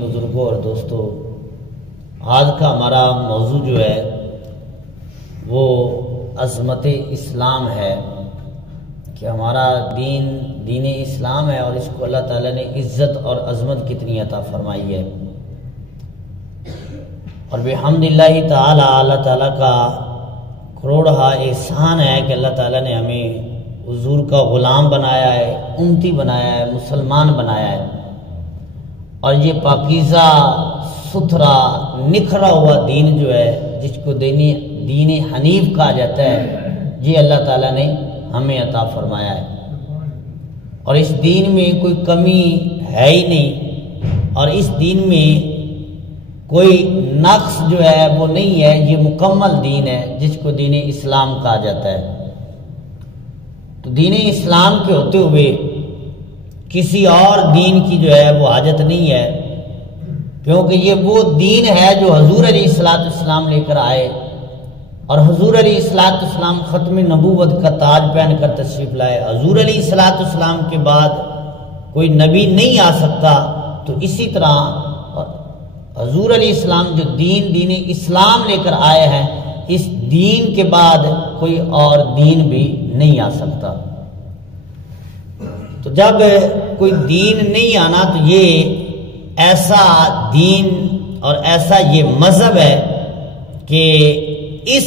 بزرگوں اور دوستوں، آج کا ہمارا موضوع جو ہے وہ عظمت اسلام ہے کہ ہمارا دین اسلام ہے اور اس کو اللہ تعالیٰ نے عزت اور عظمت کتنی عطا فرمائی ہے۔ اور بحمد اللہ تعالیٰ اللہ تعالیٰ کا کروڑہا احسان ہے کہ اللہ تعالیٰ نے ہمیں حضور کا غلام بنایا ہے، امتی بنایا ہے، مسلمان بنایا ہے، اور یہ پاکیزہ ستھرا نکھرا ہوا دین جو ہے جس کو دین حنیف کہا جاتا ہے، یہ اللہ تعالیٰ نے ہمیں عطا فرمایا ہے، اور اس دین میں کوئی کمی ہے ہی نہیں، اور اس دین میں کوئی نقص جو ہے وہ نہیں ہے، یہ مکمل دین ہے جس کو دین اسلام کہا جاتا ہے۔ تو دین اسلام کے ہوتے ہوئے کسی اور دین کی جو ہے وہ حاجت نہیں ہے، کیونکہ یہ وہ دین ہے جو حضور علیہ السلام لے کر آئے، اور حضور علیہ السلام ختم نبوت کا تاج پہن کر تشریف لائے۔ حضور علیہ السلام کے بعد کوئی نبی نہیں آ سکتا، تو اسی طرح حضور علیہ السلام جو دین اسلام لے کر آئے ہیں، اس دین کے بعد کوئی اور دین بھی نہیں آ سکتا۔ تو جب کوئی دین نہیں آنا تو یہ ایسا دین اور ایسا یہ مذہب ہے کہ اس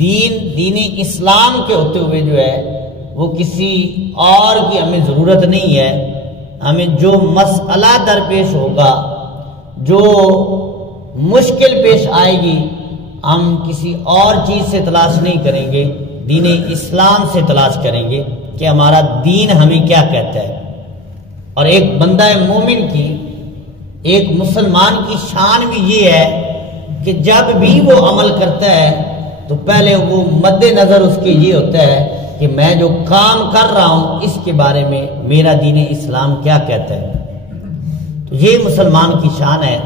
دین اسلام کے ہوتے ہوئے جو ہے وہ کسی اور کی ہمیں ضرورت نہیں ہے۔ ہمیں جو مسئلہ درپیش ہوگا، جو مشکل پیش آئے گی، ہم کسی اور چیز سے تلاش نہیں کریں گے، دین اسلام سے تلاش کریں گے کہ ہمارا دین ہمیں کیا کہتا ہے۔ اور ایک بندہ مومن کی، ایک مسلمان کی شان بھی یہ ہے کہ جب بھی وہ عمل کرتا ہے تو پہلے وہ مد نظر اس کے یہ ہوتا ہے کہ میں جو کام کر رہا ہوں اس کے بارے میں میرا دین اسلام کیا کہتا ہے۔ تو یہ مسلمان کی شان ہے۔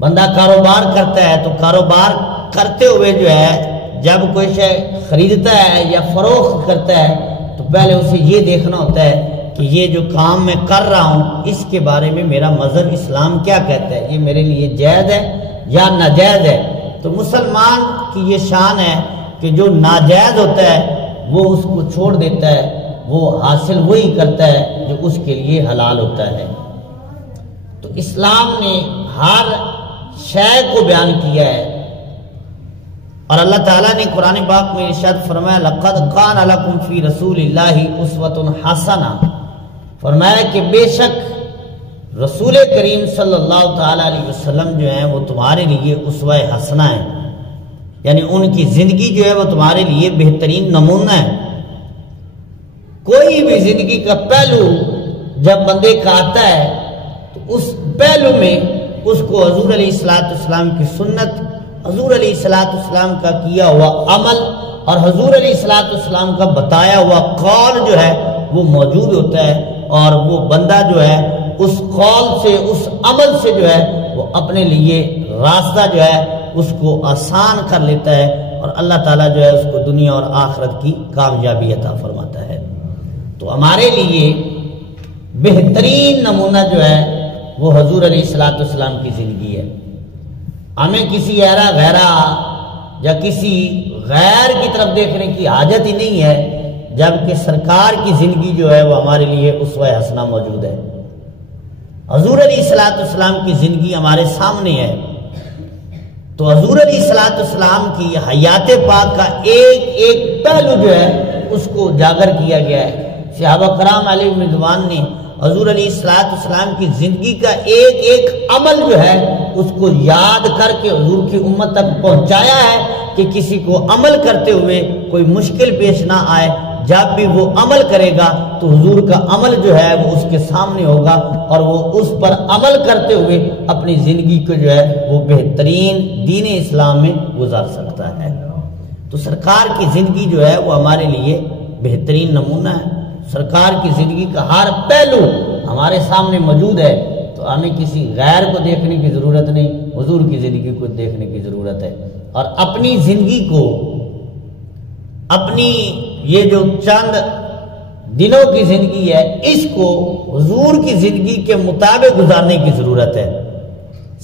بندہ کاروبار کرتا ہے تو کاروبار کرتے ہوئے جو ہے جب کوئی شے خریدتا ہے یا فروخت کرتا ہے تو پہلے اسے یہ دیکھنا ہوتا ہے کہ یہ جو کام میں کر رہا ہوں اس کے بارے میں میرا مذہب اسلام کیا کہتا ہے، یہ میرے لیے جائز ہے یا ناجائز ہے۔ تو مسلمان کی یہ شان ہے کہ جو ناجائز ہوتا ہے وہ اس کو چھوڑ دیتا ہے، وہ حاصل وہی کرتا ہے جو اس کے لیے حلال ہوتا ہے۔ تو اسلام نے ہر شے کو بیان کیا ہے، اور اللہ تعالیٰ نے قرآن پاک میں ارشاد فرمایا لَقَدْ كَانَ لَكُمْ فِي رَسُولِ اللَّهِ أُسْوَةٌ حَسَنَةٌ، فرمایا کہ بے شک رسول کریم صلی اللہ تعالیٰ علیہ وسلم جو ہیں وہ تمہارے لیے اسوہ حسنہ ہیں، یعنی ان کی زندگی جو ہے وہ تمہارے لیے بہترین نمونہ ہے۔ کوئی بھی زندگی کا پہلو جب بندے کا آتا ہے تو اس پہلو میں اس کو حضور علیہ السلام کی سنت، حضور علیہ السلام کا کیا ہوا عمل اور حضور علیہ السلام کا بتایا ہوا قول جو ہے وہ موجود ہوتا ہے، اور وہ بندہ جو ہے اس قول سے، اس عمل سے جو ہے وہ اپنے لیے راستہ جو ہے اس کو آسان کر لیتا ہے، اور اللہ تعالیٰ جو ہے اس کو دنیا اور آخرت کی کامیابی عطا فرماتا ہے۔ تو ہمارے لیے بہترین نمونہ جو ہے وہ حضور علیہ السلام کی زندگی ہے۔ ہمیں کسی غیرہ یا کسی غیر کی طرف دیکھنے کی حاجت ہی نہیں ہے، جبکہ سرکار کی زندگی جو ہے وہ ہمارے لیے اسوہ حسنہ موجود ہے۔ حضور علیہ السلام کی زندگی ہمارے سامنے ہے، تو حضور علیہ السلام کی حیات پاک کا ایک ایک پہلو جو ہے اس کو اجاگر کیا گیا ہے۔ صحابہ کرام علیہ رضوان نے حضور علیہ السلام کی زندگی کا ایک ایک عمل جو ہے اس کو یاد کر کے حضور کی امت تک پہنچایا ہے کہ کسی کو عمل کرتے ہوئے کوئی مشکل پیش نہ آئے۔ جب بھی وہ عمل کرے گا تو حضور کا عمل جو ہے وہ اس کے سامنے ہوگا، اور وہ اس پر عمل کرتے ہوئے اپنی زندگی کو جو ہے وہ بہترین دین اسلام میں گزار سکتا ہے۔ تو سرکار کی زندگی جو ہے وہ ہمارے لیے بہترین نمونہ ہے۔ سرکار کی زندگی کا ہر پہلو ہمارے سامنے موجود ہے، تو ہمیں کسی غیر کو دیکھنے کی ضرورت نہیں، حضور کی زندگی کو دیکھنے کی ضرورت ہے، اور اپنی زندگی کو، اپنی یہ جو چند دنوں کی زندگی ہے، اس کو حضور کی زندگی کے مطابق گزارنے کی ضرورت ہے۔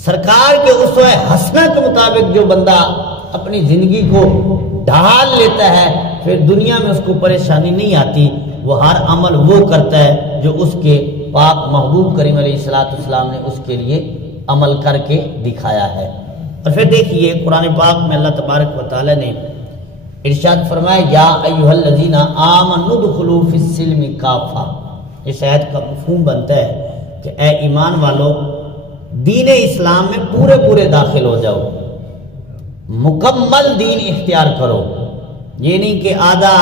سرکار کے اسوہ حسنہ کے مطابق جو بندہ اپنی زندگی کو ڈھال لیتا ہے، پھر دنیا میں اس کو پریشانی نہیں آتی، وہ ہر عمل وہ کرتا ہے جو اس کے پاک محبوب کریم علیہ السلام نے اس کے لیے عمل کر کے دکھایا ہے۔ اور پھر دیکھیے قرآن پاک میں اللہ تبارک و تعالی نے ارشاد فرمایا یا ایھا الذین آمنوا ادخلوا فی السلم کافہ۔ اس آیت کا مفہوم بنتا ہے کہ اے ایمان والو دین اسلام میں پورے پورے داخل ہو جاؤ، مکمل دین اختیار کرو۔ یہ نہیں کہ آدھا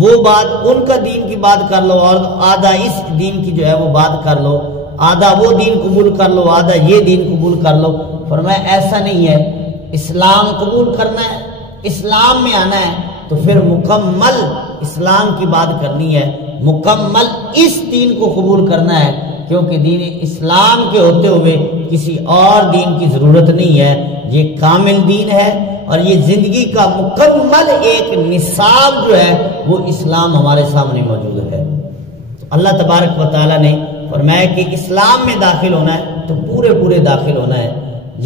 وہ بات ان کا دین کی بات کر لو اور آدھا اس دین کی جو ہے وہ بات کر لو، آدھا وہ دین قبول کر لو آدھا یہ دین قبول کر لو۔ فرمایا ایسا نہیں ہے، اسلام قبول کرنا ہے، اسلام میں آنا ہے تو پھر مکمل اسلام کی بات کرنی ہے، مکمل اس دین کو قبول کرنا ہے، کیونکہ دین اسلام کے ہوتے ہوئے کسی اور دین کی ضرورت نہیں ہے۔ یہ کامل دین ہے اور یہ زندگی کا مکمل ایک نصاب جو ہے وہ اسلام ہمارے سامنے موجود ہے۔ اللہ تبارک و تعالیٰ نے فرمایا کہ اسلام میں داخل ہونا ہے تو پورے پورے داخل ہونا ہے۔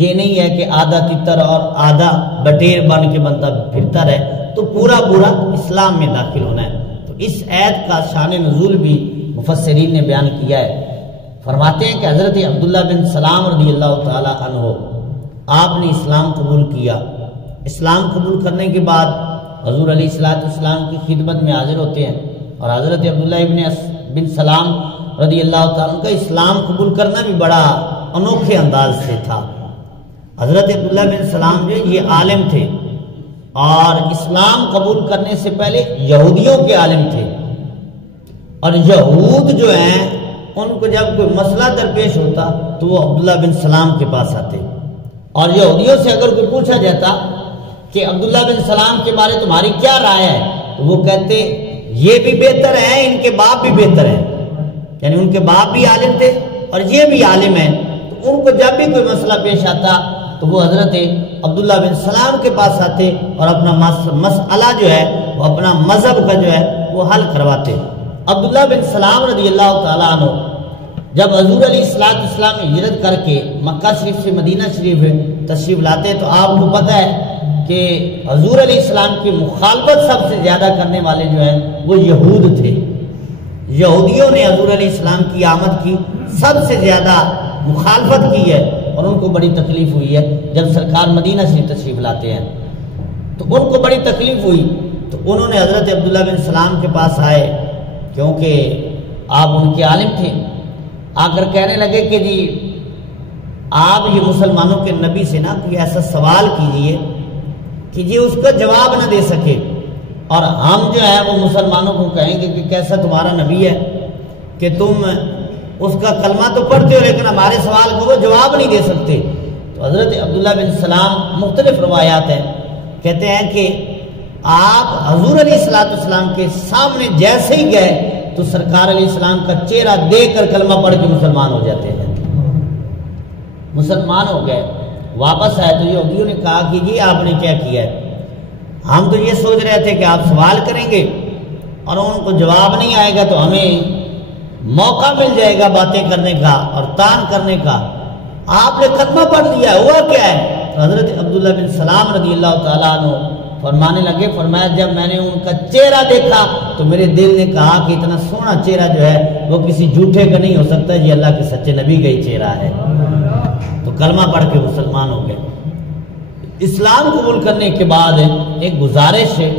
یہ نہیں ہے کہ آدھا تتر اور آدھا بٹیر بن کے بنتا پھرتا رہے، تو پورا پورا اسلام میں داخل ہونا ہے۔ تو اس آیت کا شان نزول بھی مفسرین نے بیان کیا ہے۔ فرماتے ہیں کہ حضرت عبداللہ بن سلام رضی اللہ تعالی عنہ آپ نے اسلام قبول کیا۔ اسلام قبول کرنے کے بعد حضور علیہ السلام کی خدمت میں حاضر ہوتے ہیں، اور حضرت عبداللہ بن سلام رضی اللہ تعالیٰ عنہ کا اسلام قبول کرنا بھی بڑا انوکھے انداز سے تھا۔ حضرت عبداللہ بن سلام جو یہ عالم تھے اور اسلام قبول کرنے سے پہلے یہودیوں کے عالم تھے، اور یہود جو ہیں ان کو جب کوئی مسئلہ درپیش ہوتا تو وہ عبداللہ بن سلام کے پاس آتے، اور یہودیوں سے اگر کوئی پوچھا جاتا کہ عبداللہ بن سلام کے بارے تمہاری کیا رائے ہے تو وہ کہتے یہ بھی بہتر ہیں، ان کے باپ بھی بہتر ہیں، یعنی ان کے باپ بھی عالم تھے اور یہ بھی عالم ہیں۔ تو ان کو جب بھی کوئی مسئلہ پیش آتا تو وہ حضرت عبداللہ بن سلام کے پاس آتے اور اپنا مسئلہ جو ہے وہ اپنا مذہب کا جو ہے وہ حل کرواتے۔ عبداللہ بن سلام رضی اللہ تعالیٰ عنہ جب حضور علیہ السلام ہجرت کر کے مکہ شریف سے مدینہ شریف تشریف لاتے تو آپ کو پتہ ہے کہ حضور علیہ السلام کی مخالفت سب سے زیادہ کرنے والے جو ہیں وہ یہود تھے۔ یہودیوں نے حضور علیہ السلام کی آمد کی سب سے زیادہ مخالفت کی ہے، اور ان کو بڑی تکلیف ہوئی ہے جب سرکار مدینہ سے تشریف لاتے ہیں تو ان کو بڑی تکلیف ہوئی، تو انہوں نے حضرت عبداللہ بن سلام کے پاس آئے، کیونکہ آپ ان کے عالم تھے، آ کر کہنے لگے کہ جی آپ یہ مسلمانوں کے نبی سے نا کوئی ایسا سوال کیجئے کہ جی اس کا جواب نہ دے سکے، اور ہم جو ہے وہ مسلمانوں کو کہیں گے کہ کیسا تمہارا نبی ہے کہ تم اس کا کلمہ تو پڑھتے ہو لیکن ہمارے سوال کو وہ جواب نہیں دے سکتے۔ تو حضرت عبداللہ بن سلام مختلف روایات ہیں، کہتے ہیں کہ آپ حضور علیہ السلام کے سامنے جیسے ہی گئے تو سرکار علیہ السلام کا چہرہ دیکھ کر کلمہ پڑھ کے مسلمان ہو جاتے ہیں، مسلمان ہو گئے۔ واپس آئے تو یہودیوں نے کہا کہ جی آپ نے کیا کیا ہے؟ ہم تو یہ سوچ رہے تھے کہ آپ سوال کریں گے اور ان کو جواب نہیں آئے گا تو ہمیں موقع مل جائے گا باتیں کرنے کا اور تان کرنے کا، آپ نے کلمہ پڑھ لیا، ہوا کیا ہے؟ تو حضرت عبداللہ بن سلام رضی اللہ تعالیٰ عنہ فرمانے لگے، فرمایا جب میں نے ان کا چہرہ دیکھا تو میرے دل نے کہا کہ اتنا سونا چہرہ جو ہے وہ کسی جھوٹے کا نہیں ہو سکتا، یہ اللہ کے سچے نبی کا ہی چہرہ ہے۔ تو کلمہ پڑھ کے مسلمان ہو گئے۔ اسلام قبول کرنے کے بعد ایک گزارش ہے،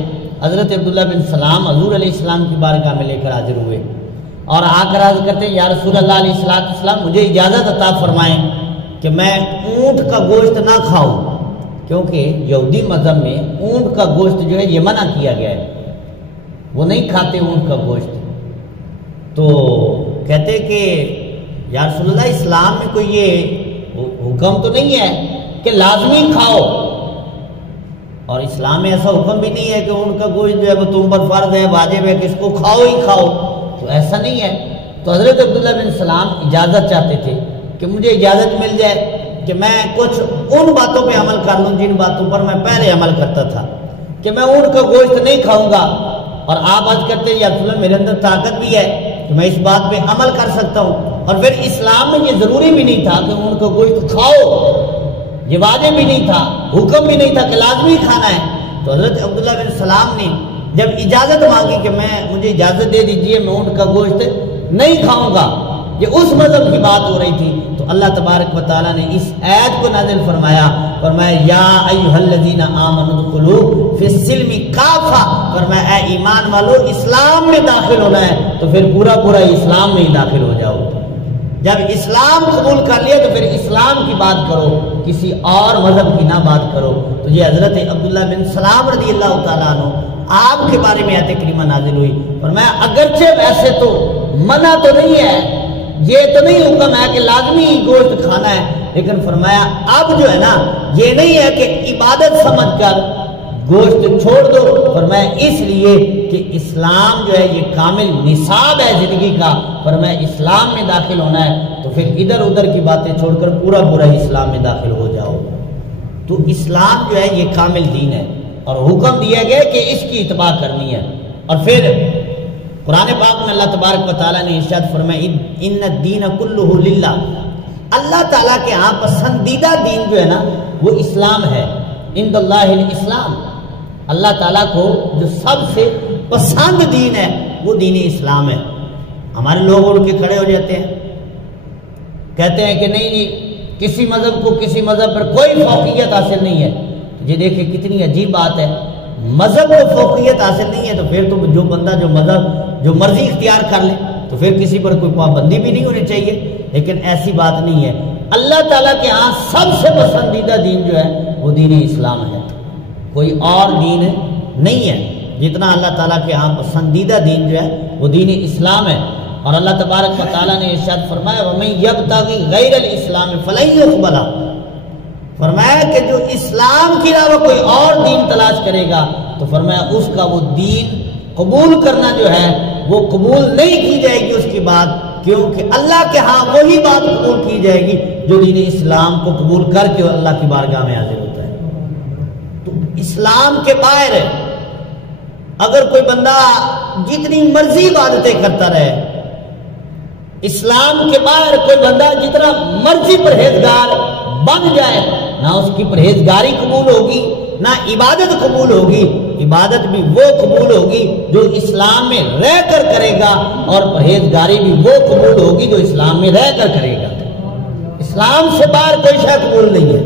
حضرت عبداللہ بن سلام حضور علیہ السلام کی بارگاہ میں لے کر حاضر ہوئے اور آ کر عرض کرتے ہیں یا رسول اللہ علیہ السلام مجھے اجازت عطا فرمائیں کہ میں اونٹ کا گوشت نہ کھاؤں، کیونکہ یہودی مذہب میں اونٹ کا گوشت جو ہے یہ منع کیا گیا ہے، وہ نہیں کھاتے اونٹ کا گوشت۔ تو کہتے کہ یا رسول اللہ اسلام میں کوئی یہ حکم تو نہیں ہے کہ لازمی کھاؤ، اور اسلام میں ایسا حکم بھی نہیں ہے کہ اونٹ کا گوشت جو ہے وہ تم پر فرض ہے واجب ہے کہ اس کو کھاؤ ہی کھاؤ، تو ایسا نہیں ہے۔ تو حضرت عبداللہ بن سلام اجازت چاہتے تھے کہ مجھے اجازت مل جائے کہ میں کچھ ان باتوں پہ عمل کر لوں جن باتوں پر میں پہلے عمل کرتا تھا، کہ میں اونٹ کا گوشت نہیں کھاؤں گا، اور آپ عرض کرتے ہیں یا رسول اللہ میرے اندر طاقت بھی ہے کہ میں اس بات پہ عمل کر سکتا ہوں، اور پھر اسلام میں یہ ضروری بھی نہیں تھا کہ ان کو گوشت کھاؤ، یہ واجب بھی نہیں تھا، حکم بھی نہیں تھا کہ لازمی کھانا ہے، تو حضرت عبداللہ بن سلام نے جب اجازت مانگی کہ مجھے اجازت دے دیجئے میں اونٹ کا گوشت نہیں کھاؤں گا، یہ اس مذہب کی بات ہو رہی تھی، تو اللہ تبارک و تعالیٰ نے اس آیت کو نازل فرمایا، فرمایا یا ایھا الذین آمنوا ادخلوا فی السلم کافہ، فرمایا اے ایمان والو اسلام میں داخل ہونا ہے تو پھر پورا پورا اسلام میں ہی داخل ہو جاؤ، جب اسلام قبول کر لیا تو پھر اسلام کی بات کرو، کسی اور مذہب کی نہ بات کرو۔ تو یہ حضرت عبداللہ بن سلام رضی اللہ تعالیٰ عنہ آپ کے بارے میں آیت کریمہ نازل ہوئی، فرمایا اگرچہ ویسے تو منع تو نہیں ہے، یہ تو نہیں حکم ہے کہ لازمی گوشت کھانا ہے، لیکن فرمایا اب جو ہے نا یہ نہیں ہے کہ عبادت سمجھ کر گوشت چھوڑ دو، فرمایا اس لیے کہ اسلام جو ہے یہ کامل نصاب ہے زندگی کا، فرمایا اسلام میں داخل ہونا ہے تو پھر ادھر ادھر کی باتیں چھوڑ کر پورا پورا اسلام میں داخل ہو جاؤ۔ تو اسلام جو ہے یہ کامل دین ہے اور حکم دیا گیا کہ اس کی اتباع کرنی ہے۔ اور پھر قرآن پاک میں اللہ تبارک و تعالیٰ نے ارشاد فرمایا ان الدین کلہ للہ، اللہ تعالیٰ کے ہاں پسندیدہ دین جو ہے نا وہ اسلام ہے، عند اللہ الاسلام، اللہ تعالیٰ کو جو سب سے پسند دین ہے وہ دین اسلام ہے۔ ہمارے لوگ اڑ کے کھڑے ہو جاتے ہیں، کہتے ہیں کہ نہیں جی کسی مذہب کو کسی مذہب پر کوئی فوقیت حاصل نہیں ہے، یہ دیکھیں کتنی عجیب بات ہے، مذہب کو فوقیت حاصل نہیں ہے تو پھر تو جو بندہ جو مذہب جو مرضی اختیار کر لے تو پھر کسی پر کوئی پابندی بھی نہیں ہونی چاہیے، لیکن ایسی بات نہیں ہے، اللہ تعالیٰ کے ہاں سب سے پسندیدہ دین جو ہے وہ دین اسلام ہے، کوئی اور دین نہیں ہے، جتنا اللہ تعالیٰ کے ہاں پسندیدہ دین جو ہے وہ دین اسلام ہے۔ اور اللہ تبارک و تعالیٰ نے ارشاد فرمایا وَمَن يَبْتَغِ غَيْرَ الْإِسْلَامِ فَلَن يُقْبَلَ، فرمایا کہ جو اسلام کے علاوہ کوئی اور دین تلاش کرے گا تو فرمایا اس کا وہ دین قبول کرنا جو ہے وہ قبول نہیں کی جائے گی اس کی بات، کیونکہ اللہ کے ہاں وہی بات قبول کی جائے گی جو دین اسلام کو قبول کر کے اللہ کی بارگاہ میں حاضر ہوتا ہے۔ تو اسلام کے باہر اگر کوئی بندہ جتنی مرضی عبادتیں کرتا رہے، اسلام کے باہر کوئی بندہ جتنا مرضی پرہیزگار بن جائے، نہ اس کی پرہیزگاری قبول ہوگی نہ عبادت قبول ہوگی، عبادت بھی وہ قبول ہوگی جو اسلام میں رہ کر کرے گا، اور پرہیزگاری بھی وہ قبول ہوگی جو اسلام میں رہ کر کرے گا۔ اسلام سے باہر کوئی شے قبول نہیں ہے،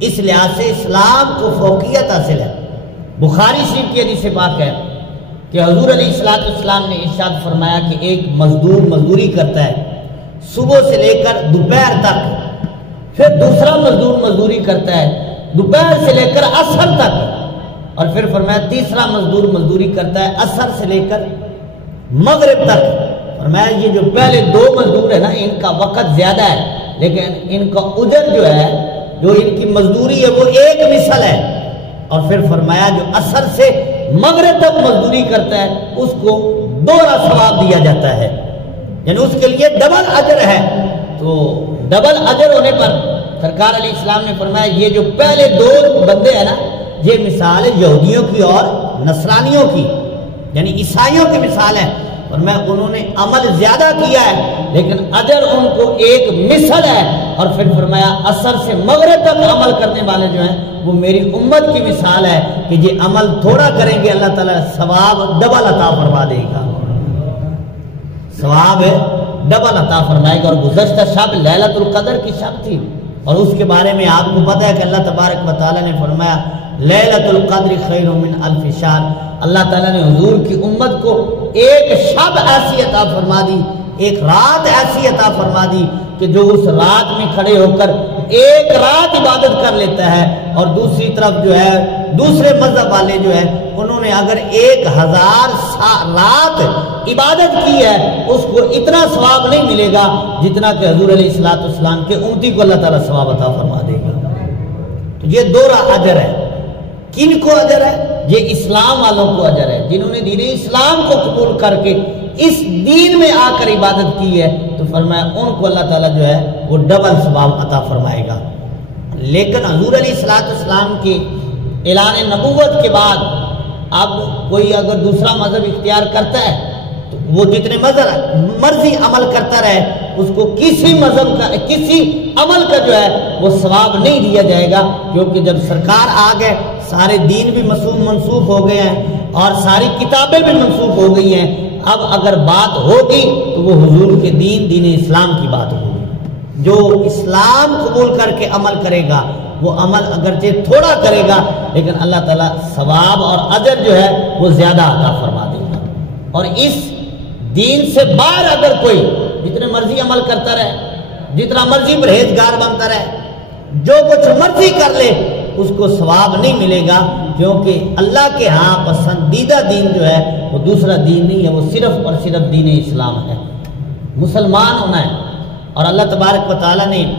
اس لحاظ سے اسلام کو فوقیت حاصل ہے۔ بخاری شریف کی حدیث پاک ہے کہ حضور علیہ السلام نے ارشاد فرمایا کہ ایک مزدور مزدوری کرتا ہے صبح سے لے کر دوپہر تک، پھر دوسرا مزدور مزدوری کرتا ہے دوپہر سے لے کر عصر تک، اور پھر فرمایا تیسرا مزدور مزدوری کرتا ہے عصر سے لے کر مغرب تک۔ فرمایا یہ جو پہلے دو مزدور ہیں نا ان کا وقت زیادہ ہے، لیکن ان کا اجر جو ہے جو ان کی مزدوری ہے وہ ایک مثل ہے، اور پھر فرمایا جو عصر سے مغرب تک مزدوری کرتا ہے اس کو دوہرا ثواب دیا جاتا ہے، یعنی اس کے لیے ڈبل اجر ہے۔ تو ڈبل اجر ہونے پر سرکار علیہ السلام نے فرمایا یہ جو پہلے دو بندے ہیں نا یہ مثال ہے یہودیوں کی اور نصرانیوں کی، یعنی عیسائیوں کی مثال ہے، فرمایا انہوں نے عمل زیادہ کیا ہے لیکن اجر ان کو ایک مثل ہے، اور پھر فرمایا عصر سے مغرب تک عمل کرنے والے جو ہیں وہ میری امت کی مثال ہے کہ یہ عمل تھوڑا کریں گے اللہ تعالیٰ ثواب ڈبل عطا فرما دے گا، ثواب ڈبل عطا فرمائے گا۔ اور گزشتہ شب لیلۃ القدر کی شب تھی، اور اس کے بارے میں آپ کو پتہ ہے کہ اللہ تبارک و تعالیٰ نے فرمایا لیلۃ القدر خیر من الف شہر، اللہ تعالیٰ نے حضور کی امت کو ایک شب ایسی عطا فرما دی، ایک رات ایسی عطا فرما دی کہ جو اس رات میں کھڑے ہو کر ایک رات عبادت کر لیتا ہے، اور دوسری طرف جو ہے دوسرے مذہب والے جو ہے انہوں نے اگر 1000 رات عبادت کی ہے اس کو اتنا ثواب نہیں ملے گا جتنا کہ حضور علیہ السلام کے امتی کو اللہ تعالیٰ ثواب عطا فرما دے گا۔ تو یہ دوہرا اجر ہے، کن کو اجر ہے؟ یہ اسلام والوں کو اجر ہے جنہوں نے دین اسلام کو قبول کر کے اس دین میں آ کر عبادت کی ہے، تو فرمایا ان کو اللہ تعالیٰ جو ہے وہ ڈبل ثواب عطا فرمائے گا۔ لیکن حضور علیہ السلام کے اعلان نبوت کے بعد اب کوئی اگر دوسرا مذہب اختیار کرتا ہے تو وہ جتنے مرضی عمل کرتا رہے، اس کو کسی مذہب کا کسی عمل کا جو ہے وہ ثواب نہیں دیا جائے گا، کیونکہ جب سرکار آ گئے سارے دین بھی منسوخ ہو گئے ہیں اور ساری کتابیں بھی منسوخ ہو گئی ہیں۔ اب اگر بات ہوگی تو وہ حضور کے دین اسلام کی بات ہوگی۔ جو اسلام قبول کر کے عمل کرے گا وہ عمل اگرچہ تھوڑا کرے گا لیکن اللہ تعالیٰ ثواب اور اجر جو ہے وہ زیادہ عطا فرما دے گا۔ اور اس دین سے باہر اگر کوئی جتنے مرضی عمل کرتا رہے، جتنا مرضی پرہیزگار بنتا رہے، جو کچھ مرضی کر لے، اس کو ثواب نہیں ملے گا، کیونکہ اللہ کے ہاں پسندیدہ دین جو ہے وہ دوسرا دین نہیں ہے، وہ صرف اور صرف دین اسلام ہے، مسلمان ہونا ہے۔ اور اللہ تبارک و تعالیٰ نے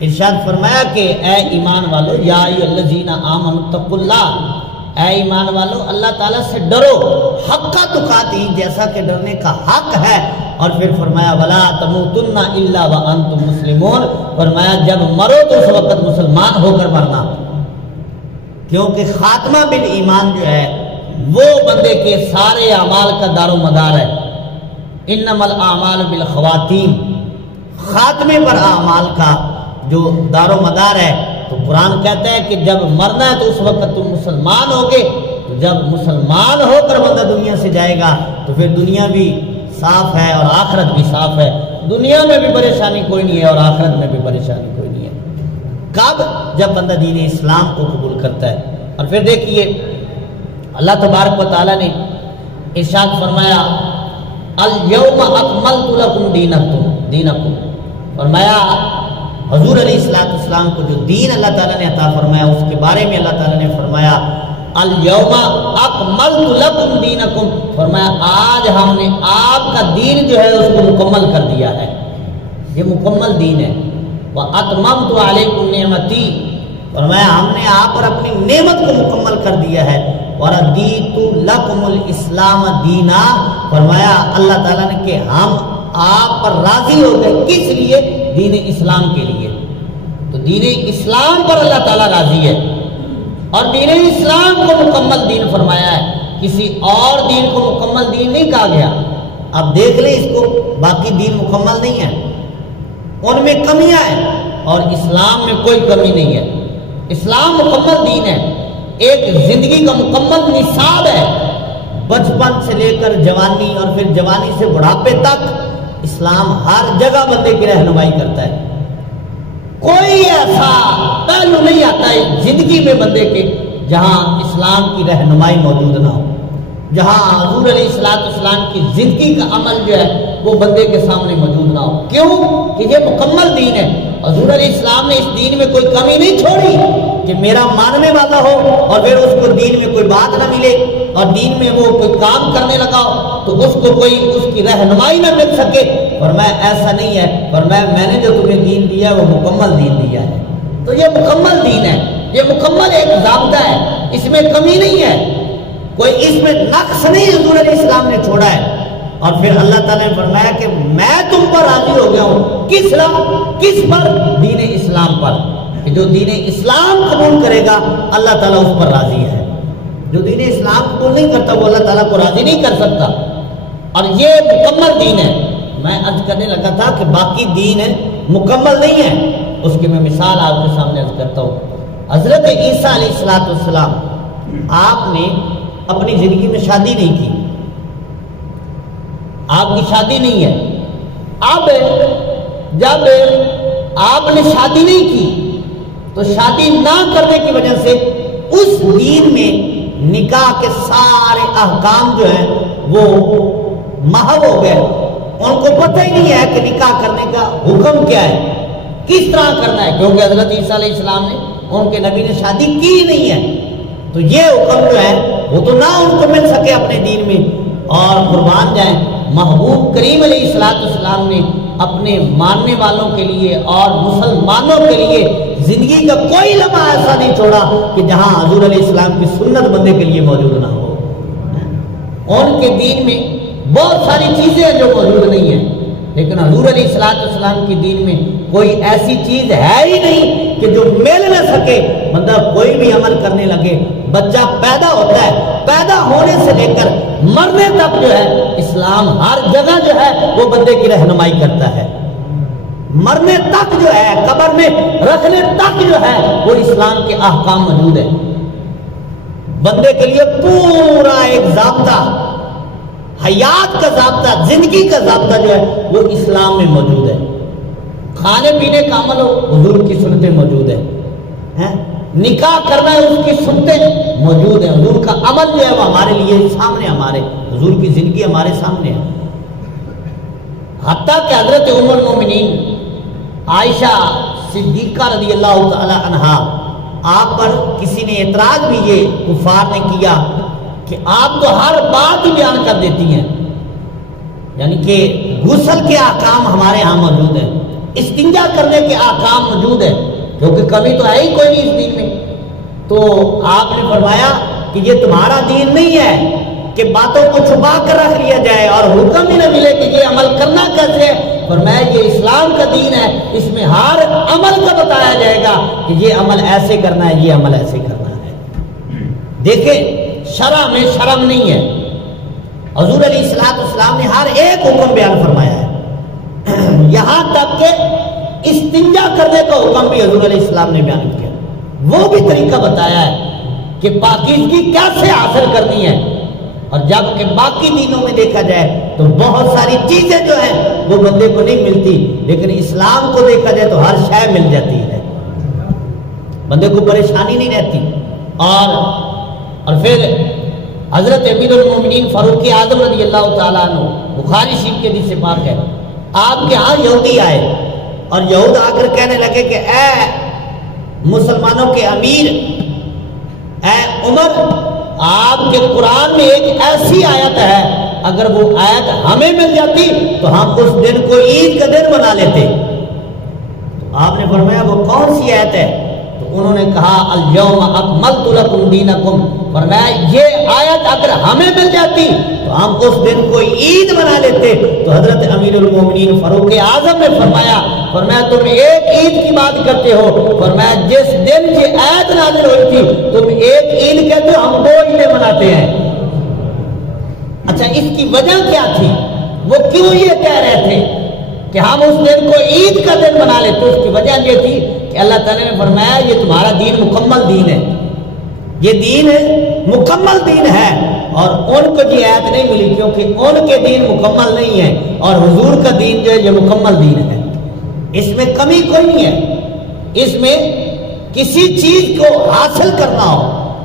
ارشاد فرمایا کہ اے ایمان والو یا ایھا الذین آمنوا اتقوا اللہ، اے ایمان والو اللہ تعالیٰ سے ڈرو حق تقاتی، جیسا کہ ڈرنے کا حق ہے۔ اور پھر فرمایا ولا تموتن الا وانتم مسلمون، فرمایا جب مرو تو اس وقت مسلمان ہو کر مرنا، کیونکہ خاتمہ بالایمان جو ہے وہ بندے کے سارے اعمال کا دار و مدار ہے۔ انما الاعمال بالخواتیم، خاتمے پر اعمال کا جو دار و مدار ہے۔ تو قرآن کہتا ہے کہ جب مرنا ہے تو اس وقت تم مسلمان ہوگے، تو جب مسلمان ہو کر بندہ دنیا سے جائے گا تو پھر دنیا بھی صاف ہے اور آخرت بھی صاف ہے، دنیا میں بھی پریشانی کوئی نہیں ہے اور آخرت میں بھی پریشانی کوئی نہیں ہے۔ کب؟ جب بندہ دین اسلام کو قبول کرتا ہے۔ اور پھر دیکھیے اللہ تبارک و تعالیٰ نے ارشاد فرمایا الیوم اکملت لکم دینکم، فرمایا حضور علیہ السلام کو جو دین اللہ تعالیٰ نے عطا فرمایا اس کے بارے میں اللہ تعالیٰ نے فرمایا الیوم اکملت لکم دینکم، فرمایا آج ہم نے آپ کا دین جو ہے اس کو مکمل کر دیا ہے، یہ مکمل دین ہے۔ وَأَتْمَمْتُ عَلَيْكُمْ نِعْمَتِي، فرمایا ہم نے آپ پر اپنی نعمت کو مکمل کر دیا ہے۔ وَرَضِيتُ لَكُمُ الْإِسْلَامَ دِينًا، فرمایا اللہ تعالیٰ نے کہ ہم آپ پر راضی ہو گئے، کس لیے؟ دین اسلام کے لیے۔ تو دین اسلام پر اللہ تعالیٰ راضی ہے اور دین اسلام کو مکمل دین فرمایا ہے، کسی اور دین کو مکمل دین نہیں کہا گیا۔ اب دیکھ لیں اس کو، باقی دین مکمل نہیں ہے، ان میں کمیاں ہیں اور اسلام میں کوئی کمی نہیں ہے۔ اسلام مکمل دین ہے، ایک زندگی کا مکمل نصاب ہے، بچپن سے لے کر جوانی اور پھر جوانی سے بڑھاپے تک اسلام ہر جگہ بندے کی رہنمائی کرتا ہے۔ کوئی ایسا پہلو نہیں آتا ہے زندگی میں بندے کے جہاں اسلام کی رہنمائی موجود نہ ہو، جہاں حضور علیہ السلام کی زندگی کا عمل جو ہے وہ بندے کے سامنے موجود نہ ہو۔ کیوں؟ کہ یہ مکمل دین ہے۔ حضور علیہ السلام نے اس دین میں کوئی کمی نہیں چھوڑی کہ میرا ماننے والا ہو اور پھر اس کو دین میں کوئی بات نہ ملے اور دین میں وہ کوئی کام کرنے لگا ہو تو اس کو کوئی اس کی رہنمائی نہ مل سکے، فرمایا ایسا نہیں ہے، فرمایا میں نے جو تمہیں دین دیا وہ مکمل دین دیا ہے۔ تو یہ مکمل دین ہے، یہ مکمل ایک ضابطہ ہے، اس میں کمی نہیں ہے، کوئی اس میں نقص نہیں حضور علیہ السلام نے چھوڑا ہے۔ اور پھر اللہ تعالیٰ نے فرمایا کہ میں تم پر راضی ہو گیا ہوں، کس پر؟ دین اسلام پر، کہ جو دین اسلام قبول کرے گا اللہ تعالیٰ اس پر راضی ہے، جو دین اسلام قبول نہیں کرتا وہ اللہ تعالیٰ کو راضی نہیں کر سکتا۔ اور یہ مکمل دین ہے۔ میں عرض کرنے لگا تھا کہ باقی دین ہے مکمل نہیں ہے، اس کی میں مثال آپ کے سامنے عرض کرتا ہوں۔ حضرت عیسیٰ علیہ السلام آپ نے اپنی زندگی میں شادی نہیں کی، آپ کی شادی نہیں ہے۔ اب جب آپ نے شادی نہیں کی تو شادی نہ کرنے کی وجہ سے اس دین میں نکاح کے سارے احکام جو ہیں وہ محو ہو گئے، ان کو پتہ ہی نہیں ہے کہ نکاح کرنے کا حکم کیا ہے، کس طرح کرنا ہے، کیونکہ حضرت عیسیٰ علیہ السلام نے ان کے نبی نے شادی کی نہیں ہے۔ تو یہ حکم جو ہے وہ تو نہ ان کو مل سکے اپنے دین میں۔ اور قربان جائیں محبوب کریم علیہ السلام نے اپنے ماننے والوں کے لیے اور مسلمانوں کے لیے زندگی کا کوئی لمحہ ایسا نہیں چھوڑا کہ جہاں حضور علیہ السلام کی سنت بندے کے لیے موجود نہ ہو۔ ان کے دین میں بہت ساری چیزیں ہیں جو موجود نہیں ہیں، لیکن حضور علیہ السلام کے دین میں کوئی ایسی چیز ہے ہی نہیں کہ جو مل نہ سکے بندہ کوئی بھی عمل کرنے لگے. بچہ پیدا ہوتا ہے, پیدا ہونے سے لے کر مرنے تک جو ہے اسلام ہر جگہ جو ہے وہ بندے کی رہنمائی کرتا ہے. مرنے تک جو ہے, قبر میں رکھنے تک جو ہے وہ اسلام کے احکام موجود ہے. بندے کے لیے پورا ایک ضابطہ, حیات کا ضابطہ, زندگی کا ضابطہ جو ہے وہ اسلام میں موجود ہے. کھانے پینے کا عمل ہو, حضور کی سنتیں موجود ہے. نکاح کرنا ہے, اس کی سنتیں موجود ہیں. حضور کا عمل جو ہے وہ ہمارے لیے سامنے, ہمارے حضور کی زندگی ہمارے سامنے ہے. حتیٰ کہ حضرت ام المومنین عائشہ صدیقہ رضی اللہ تعالی عنہا, آپ پر کسی نے اعتراض بھی یہ کفار نے کیا کہ آپ تو ہر بات ہی بیان کر دیتی ہیں, یعنی کہ غسل کے احکام ہمارے ہاں موجود ہیں, استنجا کرنے کے احکام موجود ہیں, کیونکہ کمی تو ہے ہی کوئی نہیں اس دین میں. تو آپ نے فرمایا کہ یہ تمہارا دین نہیں ہے کہ باتوں کو چھپا کر رکھ لیا جائے اور حکم ہی نہ ملے کہ یہ عمل کرنا کیسے ہے. فرمایا یہ اسلام کا دین ہے, اس میں ہر عمل کا بتایا جائے گا کہ یہ عمل ایسے کرنا ہے, یہ عمل ایسے کرنا ہے. دیکھیں شرع میں شرم نہیں ہے. حضور علیہ الصلوۃ والسلام نے ہر ایک حکم بیان فرمایا ہے. یہاں تک کہ استنجا کرنے کا حکم بھی حضور علیہ السلام نے بیان کیا, وہ بھی طریقہ بتایا ہے کہ پاکیزگی کیسے حاصل کرنی ہے. اور جب کہ باقی دینوں میں دیکھا جائے تو بہت ساری چیزیں جو ہیں وہ بندے کو نہیں ملتی, لیکن اسلام کو دیکھا جائے تو ہر شے مل جاتی ہے, بندے کو پریشانی نہیں رہتی. اور پھر حضرت امیر المومنین فاروق اعظم رضی اللہ تعالیٰ عنہ, بخاری شریف کے حدیث پاک ہے, آپ کے ہاں یہودی آئے اور یہود آ کر کہنے لگے کہ اے مسلمانوں کے امیر, اے عمر, آپ کے قرآن میں ایک ایسی آیت ہے, اگر وہ آیت ہمیں مل جاتی تو ہم اس دن کو عید کا دن بنا لیتے. تو آپ نے فرمایا وہ کون سی آیت ہے؟ تو انہوں نے کہا الیوم اکملت لکم دینکم. فرمایا یہ آیت اگر ہمیں مل جاتی تو ہم اس دن کو عید بنا لیتے. تو حضرت امیر المومنین فاروق اعظم نے فرمایا تم ایک عید کی بات کرتے ہو. فرمایا جس دن یہ آیت نازل ہوئی تھی تم ایک عید کہتے ہو, ہم 2 عیدیں مناتے ہیں. اچھا اس کی وجہ کیا تھی؟ وہ کیوں یہ کہہ رہے تھے کہ ہم اس دن کو عید کا دن بنا لیتے؟ اس کی وجہ یہ تھی کہ اللہ تعالیٰ نے فرمایا یہ تمہارا دین مکمل دین ہے, یہ دین مکمل دین ہے. اور ان کو یہ آیت نہیں ملی کیونکہ ان کے دین مکمل نہیں ہے, اور حضور کا دین جو ہے یہ مکمل دین ہے. اس میں کمی کوئی نہیں ہے. اس میں کسی چیز کو حاصل کرنا ہو,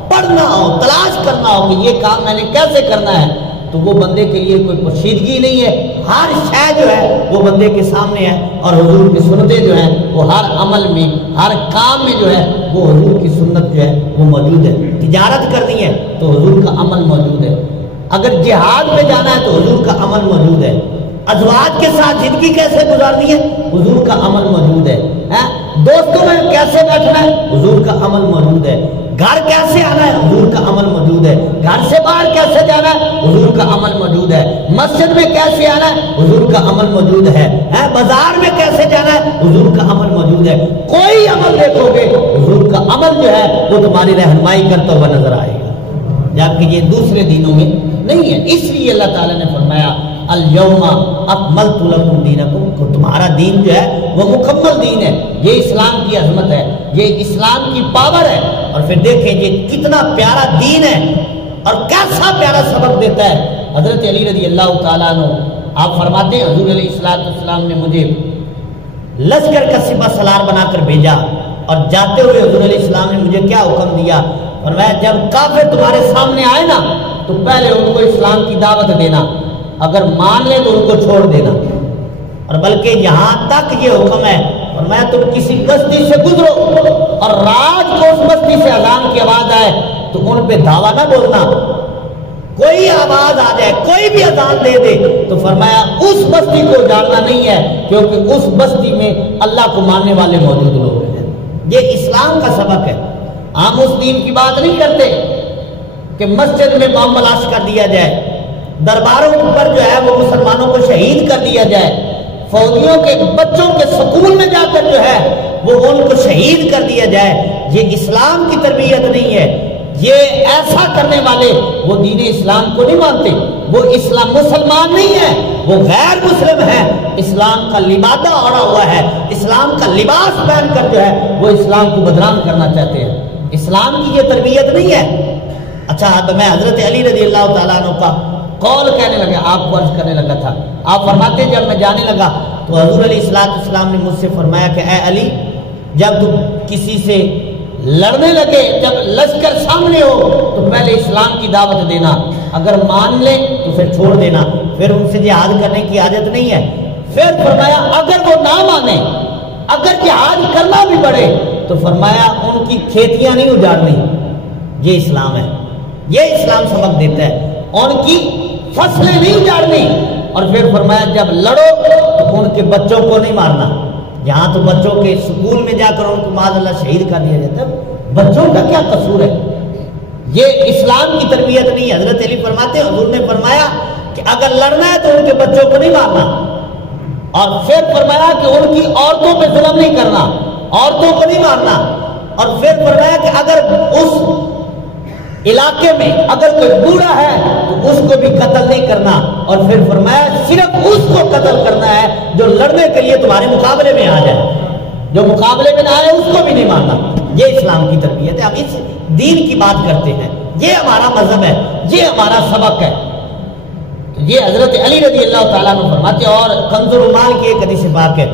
پڑھنا ہو, تلاش کرنا ہو کہ یہ کام میں نے کیسے کرنا ہے, تو وہ بندے کے لیے کوئی پوشیدگی نہیں ہے. ہر شے جو ہے وہ بندے کے سامنے ہے, اور حضور کی سنتیں جو ہیں وہ ہر عمل میں, ہر کام میں جو ہے وہ حضور کی سنت جو ہے وہ موجود ہے. تجارت کرنی ہے تو حضور کا عمل موجود ہے, اگر جہاد پہ جانا ہے تو حضور کا عمل موجود ہے, ازواج کے ساتھ زندگی کیسے گزارنی ہے حضور کا عمل موجود ہے, دوستوں میں کیسے بیٹھنا ہے حضور کا عمل موجود ہے, گھر کیسے آنا ہے حضور کا عمل موجود ہے, گھر سے باہر کیسے جانا ہے حضور کا عمل موجود ہے, مسجد میں کیسے آنا ہے حضور کا عمل موجود ہے, بازار میں کیسے جانا ہے حضور کا عمل موجود ہے. کوئی عمل دیکھو گے حضور کا عمل جو ہے وہ تمہاری رہنمائی کرتا ہوا نظر آئے گا, جبکہ یہ دوسرے دینوں میں نہیں ہے. اس لیے اللہ تعالیٰ نے فرمایا الیوم اکملت لکم دینکم, کو تمہارا دین جو ہے وہ مکمل دین ہے. یہ اسلام کی عظمت ہے, یہ اسلام کی پاور ہے. اور پھر دیکھیں یہ کتنا پیارا دین ہے اور کیسا پیارا سبق دیتا ہے. حضرت علی رضی اللہ تعالیٰ عنہ آپ فرماتے ہیں حضور علیہ السلام نے مجھے لشکر کا سپہ سالار بنا کر بھیجا, اور جاتے ہوئے حضور علیہ السلام نے مجھے کیا حکم دیا؟ فرمایا جب کافر تمہارے سامنے آئے نا تو پہلے ان کو اسلام کی دعوت دینا, اگر مان لے تو ان کو چھوڑ دینا. اور بلکہ یہاں تک یہ حکم ہے فرمایا تم کسی بستی سے گزرو اور رات کو اس بستی سے اذان کی آواز آئے تو ان پہ دعویٰ نہ بولنا. کوئی آواز آ جائے, کوئی بھی اذان دے دے تو فرمایا اس بستی کو جاننا نہیں ہے, کیونکہ اس بستی میں اللہ کو ماننے والے موجود لوگ ہیں. یہ اسلام کا سبق ہے. ہم اس دین کی بات نہیں کرتے کہ مسجد میں بم بلاسٹ کر دیا جائے, درباروں پر جو ہے وہ مسلمانوں کو شہید کر دیا جائے, فوجیوں کے بچوں کے سکول میں جا کر جو ہے وہ ان کو شہید کر دیا جائے، یہ اسلام کی تربیت نہیں ہے۔ یہ ایسا کرنے والے وہ دین اسلام کو نہیں مانتے، وہ اسلام مسلمان نہیں ہے، وہ غیر مسلم ہے، اسلام کا لبادہ اوڑھا ہوا ہے، اسلام کا لباس پہن کر جو ہے وہ اسلام کو بدنام کرنا چاہتے ہیں۔ اسلام کی یہ تربیت نہیں ہے۔ اچھا، اب میں حضرت علی رضی اللہ تعالیٰ عنہ کا قول کہنے لگا، آپ کو عرض کرنے لگا تھا۔ آپ فرماتے جب میں جانے لگا تو حضور علیہ السلام نے مجھ سے فرمایا کہ اے علی، جب تم کسی سے لڑنے لگے، جب لشکر سامنے ہو تو پہلے اسلام کی دعوت دینا، اگر مان لے تو پھر چھوڑ دینا، پھر ان سے جہاد کرنے کی عادت نہیں ہے۔ پھر فرمایا اگر وہ نہ مانے، اگر جہاد کرنا بھی پڑے تو فرمایا ان کی کھیتیاں نہیں اجاڑنی۔ یہ اسلام ہے، یہ اسلام سبق دیتا ہے، ان کی فصلیں نہیں اجاڑنی۔ اور پھر فرمایا جب لڑو تو ان کے بچوں کو نہیں مارنا۔ یہاں تو بچوں کے سکول میں جا کر ان کو معاذ اللہ شہید کر دیا جاتا ہے، بچوں کا کیا قصور ہے؟ یہ اسلام کی تربیت نہیں ہے۔ حضرت علی فرماتے ہیں حضور نے فرمایا کہ اگر لڑنا ہے تو ان کے بچوں کو نہیں مارنا، اور پھر فرمایا کہ ان کی عورتوں پہ ظلم نہیں کرنا، عورتوں کو نہیں مارنا، اور پھر فرمایا کہ اگر اس علاقے میں اگر کوئی بوڑھا ہے تو اس کو بھی قتل نہیں کرنا، اور پھر فرمایا صرف اس کو قتل کرنا ہے جو لڑنے کے لیے تمہارے مقابلے میں آ جائے، جو مقابلے میں نہ آئے اس کو بھی نہیں مارنا۔ یہ اسلام کی تربیت ہے۔ اب اس دین کی بات کرتے ہیں، یہ ہمارا مذہب ہے، یہ ہمارا سبق ہے۔ یہ حضرت علی رضی اللہ تعالیٰ عنہ فرماتے ہیں، اور کنز العمال کی ایک حدیث پاک ہے،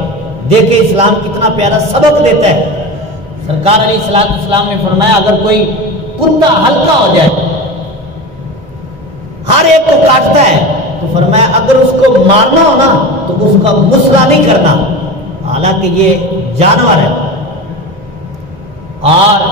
دیکھیں اسلام کتنا پیارا سبق دیتا ہے۔ سرکار علیہ السلام نے فرمایا اگر کوئی کتا ہلکا ہو جائے، ہر ایک کو کاٹتا ہے، تو فرمایا اگر اس کو مارنا ہو نا تو اس کا مسئلہ نہیں کرنا، حالانکہ یہ جانور ہے اور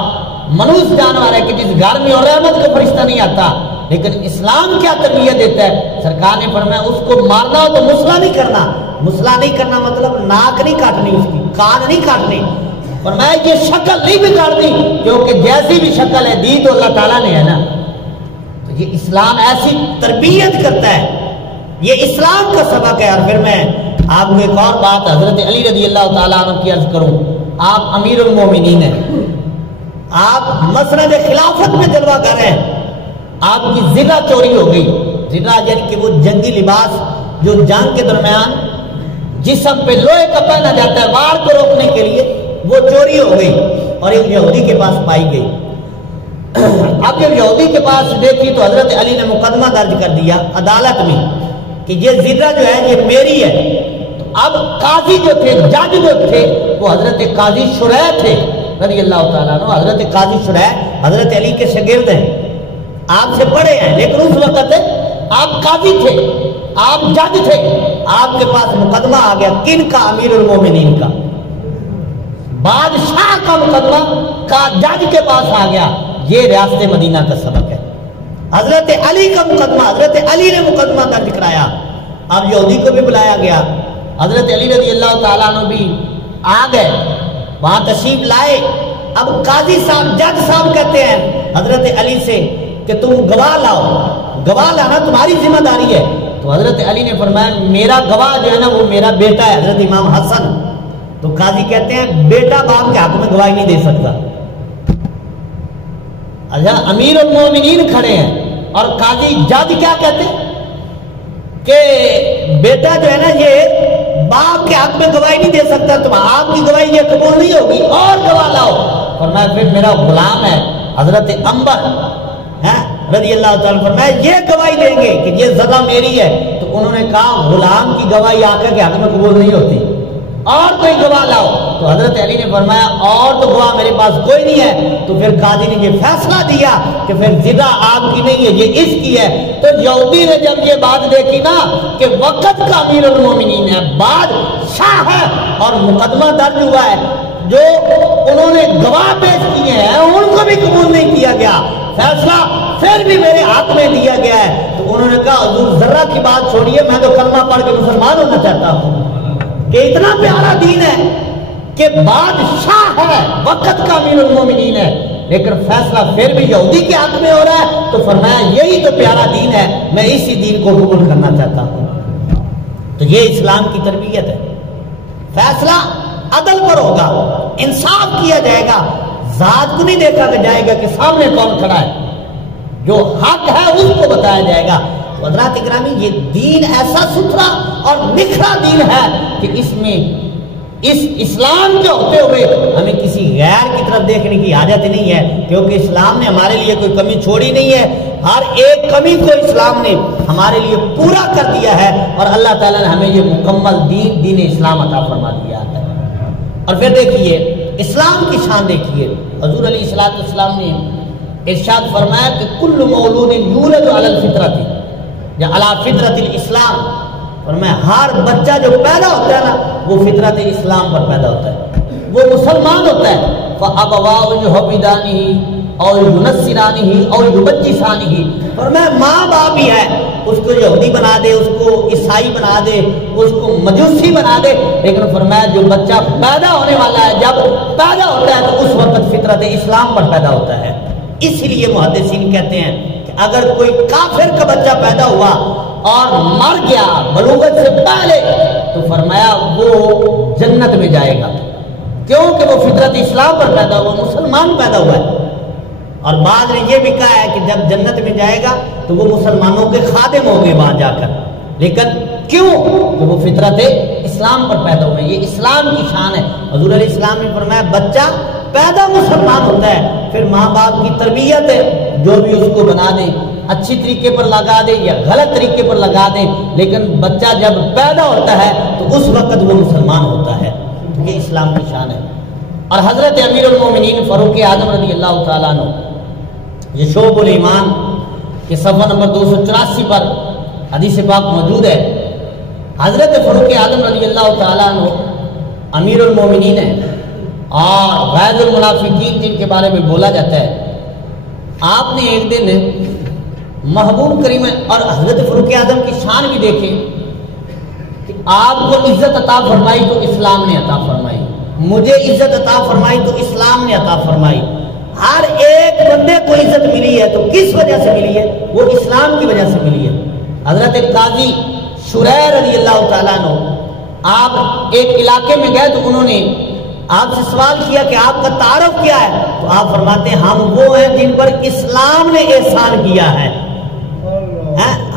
منوس جانور ہے کہ جس گھر میں اور رحمت کا فرشتہ نہیں آتا، لیکن اسلام کیا تربیت دیتا ہے؟ سرکار نے فرمایا اس کو مارنا ہو تو مسئلہ نہیں کرنا۔ مسئلہ نہیں کرنا مطلب ناک نہیں کاٹنی، اس کی کان نہیں کاٹنی، فرمایا یہ شکل نہیں بگاڑنی، کیونکہ جیسی بھی شکل ہے دی تو اللہ تعالیٰ نے ہے نا۔ تو یہ اسلام ایسی تربیت کرتا ہے، یہ اسلام کا سبق ہے۔ اور پھر میں آپ کو ایک اور بات حضرت علی رضی اللہ تعالیٰ عنہ کی عرض کروں، آپ امیر المومنین ہیں، آپ مسند خلافت میں جلوہ گر ہیں، آپ کی زرہ چوری ہو گئی، زرہ یعنی کہ وہ جنگی لباس جو جنگ کے درمیان جسم پہ لوہے کا پہنا جاتا ہے وار کو روکنے کے لیے، وہ چوری ہو گئی اور ایک یہودی کے پاس پائی گئی۔ اب جب یہودی کے پاس دیکھی تو حضرت علی نے مقدمہ درج کر دیا عدالت میں کہ یہ زرہ جو ہے یہ میری ہے۔ تو اب قاضی جو تھے، جج جو تھے، وہ حضرت قاضی شریح تھے رضی اللہ تعالیٰ عنہ۔ حضرت قاضی شریح حضرت علی کے شاگرد ہیں، آپ سے بڑے ہیں، لیکن اس وقت آپ قاضی تھے، آپ جج تھے، آپ کے پاس مقدمہ آ گیا، کن کا؟ امیر المومنین کا، بادشاہ کا مقدمہ کا جج کے پاس آ گیا۔ یہ ریاست مدینہ کا سبق ہے۔ حضرت علی کا مقدمہ، حضرت علی نے مقدمہ درج کرایا، اب یہودی کو بھی بلایا گیا، حضرت علی رضی اللہ تعالیٰ عنہ بھی آ گئے، وہاں تشریف لائے۔ اب قاضی صاحب، جج صاحب کہتے ہیں حضرت علی سے کہ تم گواہ لاؤ، گواہ لانا تمہاری ذمہ داری ہے۔ تو حضرت علی نے فرمایا میرا گواہ جو ہے نا وہ میرا بیٹا ہے حضرت امام حسن۔ تو قاضی کہتے ہیں بیٹا باپ کے حق میں گواہی نہیں دے سکتا۔ اچھا، امیر المومنین کھڑے ہیں اور قاضی جج کیا کہتے ہیں کہ بیٹا جو ہے نا یہ باپ کے حق میں گواہی نہیں دے سکتا، تم آپ کی گواہی یہ قبول نہیں ہوگی، اور گواہ لاؤ۔ فرمایا پھر میرا غلام ہے حضرت عنبر رضی اللہ تعالیٰ فرمایا یہ گواہی دیں گے کہ یہ زدہ میری ہے۔ تو انہوں نے کہا غلام کی گواہی آقا کے حق میں قبول نہیں ہوتی، اور کوئی گواہ لاؤ۔ تو حضرت علی نے فرمایا اور تو گواہ میرے پاس کوئی نہیں ہے۔ تو پھر قاضی نے یہ فیصلہ دیا کہ پھر زدہ آپ کی نہیں ہے، یہ اس کی ہے۔ تو یہودی نے جب یہ بات دیکھی نا کہ وقت کا امیر المومنین ہے، بادشاہ ہے اور مقدمہ درج ہوا ہے، جو انہوں نے گواہ پیش کیے ہیں ان کو بھی قبول نہیں کیا گیا، فیصلہ پھر بھی میرے حق میں دیا گیا ہے۔ تو انہوں نے کہا حضور ذرہ کی بات چھوڑیے، میں تو کلمہ پڑھ کے مسلمان ہونا چاہتا ہوں۔ کہ اتنا پیارا دین ہے کہ بادشاہ ہے، وقت کا امیر المومنین ہے، لیکن فیصلہ پھر بھی یہودی کے حق میں ہو رہا ہے۔ تو فرمایا یہی تو پیارا دین ہے، میں اسی دین کو قبول کرنا چاہتا ہوں۔ تو یہ اسلام کی تربیت ہے، فیصلہ عدل پر ہوگا، انصاف کیا جائے گا، ذات کو نہیں دیکھا جائے گا کہ سامنے کون کھڑا ہے، جو حق ہے اس کو بتایا جائے گا۔ تو حضرات اکرامی یہ دین ایسا ستھرا اور نکھرا دین ہے کہ اس میں اس اسلام کے ہوتے ہوئے ہمیں کسی غیر کی طرف دیکھنے کی حاجت نہیں ہے، کیونکہ اسلام نے ہمارے لیے کوئی کمی چھوڑی نہیں ہے، ہر ایک کمی کو اسلام نے ہمارے لیے پورا کر دیا ہے، اور اللہ تعالیٰ نے ہمیں یہ مکمل دین اسلام عطا فرما دیا ہے۔ اور پھر دیکھیے اسلام کی شان دیکھیے، حضور علیہ السلام نے ارشاد فرمایا کہ کل مولود یولد علی الفطرۃ یا علی فطرۃ الاسلام، فرمایا ہر بچہ جو پیدا ہوتا ہے نا وہ فطرت اسلام پر پیدا ہوتا ہے، وہ مسلمان ہوتا ہے۔ فَأَبَوَاهُ يُهْوِدَانِهِ اور يُنَصِّرَانِهِ اور يُمَجِّسَانِهِ، فرمایا ماں باپ بھی ہے، اس کو یہودی بنا دے، اس کو عیسائی بنا دے، اس کو مجوسی بنا دے، لیکن فرمایا جو بچہ پیدا ہونے والا ہے جب پیدا ہوتا ہے تو اس وقت فطرت اسلام پر پیدا ہوتا ہے۔ اسی لیے محدثین کہتے ہیں کہ اگر کوئی کافر کا بچہ پیدا ہوا اور مر گیا بلوغت سے پہلے تو فرمایا وہ جنت میں جائے گا، کیونکہ وہ فطرت اسلام پر پیدا ہوا، مسلمان پیدا ہوا ہے۔ اور بعد نے یہ بھی کہا ہے کہ جب جنت میں جائے گا تو وہ مسلمانوں کے خادم ہوں گے وہاں جا کر، لیکن کیوں؟ کہ وہ فطرت اسلام پر پیدا ہوئے، یہ اسلام کی شان ہے۔ حضور علیہ السلام نے فرمایا بچہ پیدا مسلمان ہوتا ہے، پھر ماں باپ کی تربیت ہے، جو بھی اس کو بنا دے، اچھی طریقے پر لگا دے یا غلط طریقے پر لگا دے، لیکن بچہ جب پیدا ہوتا ہے تو اس وقت وہ مسلمان ہوتا ہے۔ یہ اسلام کی شان ہے۔ اور حضرت امیر المومنین فاروق اعظم رضی اللہ تعالیٰ عنہ، یہ شعب الایمان کے صفحہ نمبر 284 پر حدیث پاک موجود ہے، حضرت فاروق اعظم رضی اللہ تعالیٰ عنہ امیر المومنین ہیں اور غیظ المنافقین جن کے بارے میں بولا جاتا ہے۔ آپ نے ایک دن محبوب کریم اور حضرت فاروق اعظم کی شان بھی دیکھے کہ آپ کو عزت عطا فرمائی تو اسلام نے عطا فرمائی، مجھے عزت عطا فرمائی تو اسلام نے عطا فرمائی۔ ہر ایک بندے کو عزت ملی ہے تو کس وجہ سے ملی ہے؟ وہ اسلام کی وجہ سے ملی ہے۔ حضرت قاضی شریر رضی اللہ تعالیٰ عنہ، آپ ایک علاقے میں گئے تو انہوں نے آپ سے سوال کیا کہ آپ کا تعارف کیا ہے؟ تو آپ فرماتے ہیں ہم وہ ہیں جن پر اسلام نے احسان کیا ہے،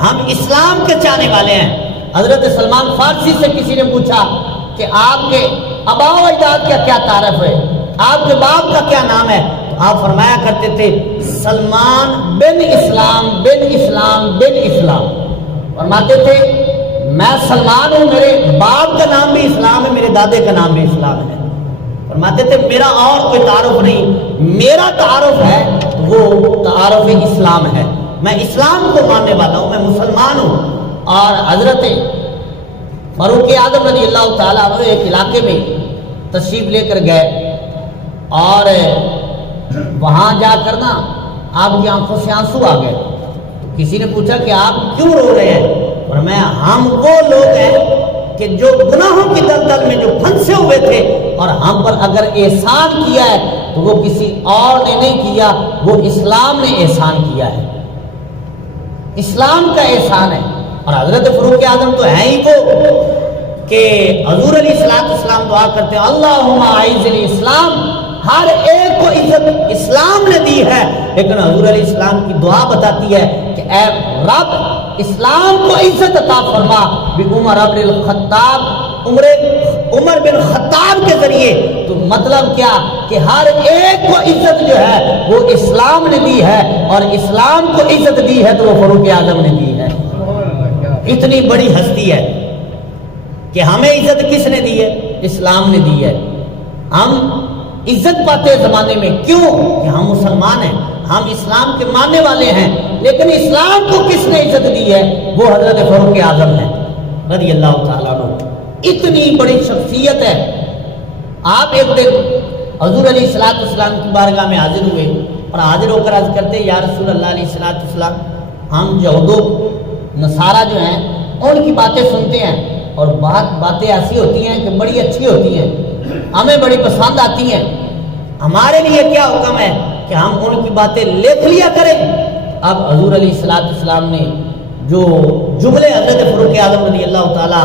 ہم اسلام کے چاہنے والے ہیں۔ حضرت سلمان فارسی سے کسی نے پوچھا کہ آپ کے آباء و اجداد کا کیا تعارف ہے، آپ کے باپ کا کیا نام ہے؟ تو آپ فرمایا کرتے تھے سلمان بن اسلام بن اسلام بن اسلام، فرماتے تھے میں سلمان ہوں، میرے باپ کا نام بھی اسلام ہے، میرے دادے کا نام بھی اسلام ہے۔ فرماتے تھے میرا اور کوئی تعارف نہیں، میرا تعارف ہے وہ تعارف اسلام ہے، میں اسلام کو ماننے والا ہوں، میں مسلمان ہوں۔ اور حضرت فاروق اعظم رضی اللہ تعالیٰ عنہ ایک علاقے میں تشریف لے کر گئے اور وہاں جا کر نا آپ کی آنکھوں سے آنسو آ گئے۔ تو کسی نے پوچھا کہ آپ کیوں رو رہے ہیں؟ فرمایا ہم وہ لوگ ہیں کہ جو گناہوں کی دلدل میں جو پھنسے ہوئے تھے، اور ہم پر اگر احسان کیا ہے تو وہ کسی اور نے نہیں کیا، وہ اسلام نے احسان کیا ہے، اسلام کا احسان ہے۔ اور حضرت فاروق اعظم تو ہیں ہی وہ کہ حضور علیہ السلام دعا کرتے ہیں اللہم اعز الاسلام، ہر ایک کو عزت اسلام نے دی ہے، لیکن حضور علیہ السلام کی دعا بتاتی ہے کہ اے رب اسلام کو عزت عطا فرما بعمر بن الخطاب، عمر بن خطاب کے ذریعے۔ تو مطلب کیا کہ ہر ایک کو عزت جو ہے وہ اسلام نے دی ہے، اور اسلام کو عزت دی ہے تو وہ فاروق اعظم نے دی ہے۔ اتنی بڑی ہستی ہے کہ ہمیں عزت کس نے دی ہے؟ اسلام نے دی ہے۔ ہم عزت پاتے زمانے میں کیوں؟ کہ ہم مسلمان ہیں، ہم اسلام کے ماننے والے ہیں، لیکن اسلام کو کس نے عزت دی ہے؟ وہ حضرت فاروق اعظم ہے رضی اللہ تعالیٰ عنہ۔ اتنی بڑی شخصیت ہے۔ آپ ایک دن حضور علیہ السلام کی بارگاہ میں حاضر ہوئے اور حاضر ہو کر عرض کرتے یا رسول اللہ علیہ السلام، ہم یہود و نصارہ جو ہیں ان کی باتیں سنتے ہیں، اور باتیں ایسی ہوتی ہیں کہ بڑی اچھی ہوتی ہیں، ہمیں بڑی پسند آتی ہیں، ہمارے لیے کیا حکم ہے کہ ہم ان کی باتیں لکھ لیا کریں؟ اب حضور علیہ السلام نے جو جملے حضرت فاروق اعظم رضی اللہ تعالیٰ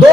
2